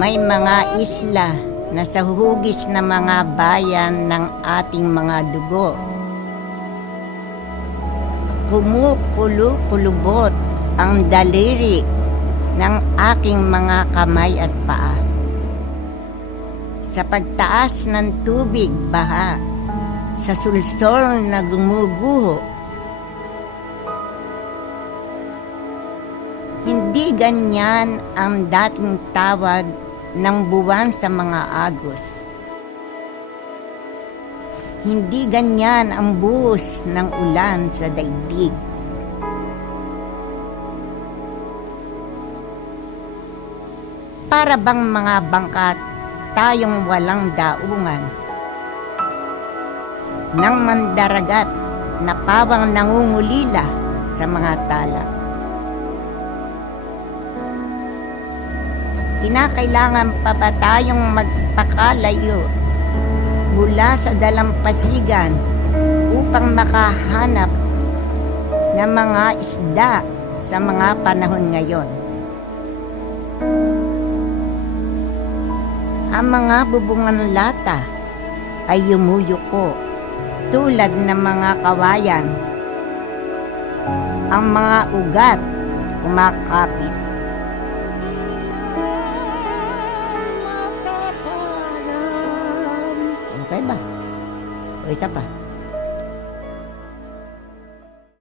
May mga isla na sa hugis na mga bayan ng ating mga dugo. Kumukulubot ang daliri ng aking mga kamay at paa. Sa pagtaas ng tubig baha, sa sulsol na gumuguho, hindi ganyan ang dating tawag ng buwan sa mga agos. Hindi ganyan ang buhos ng ulan sa daigdig. Para bang mga bangkat tayong walang daungan ng mandaragat na pawang nangungulila sa mga tala. Kinakailangan pa ba tayong magpakalayo mula sa dalampasigan upang makahanap ng mga isda sa mga panahon ngayon? Ang mga bubungan lata ay yumuyuko tulad ng mga kawayan. Ang mga ugat kumakapit. Okay ba? O isa pa.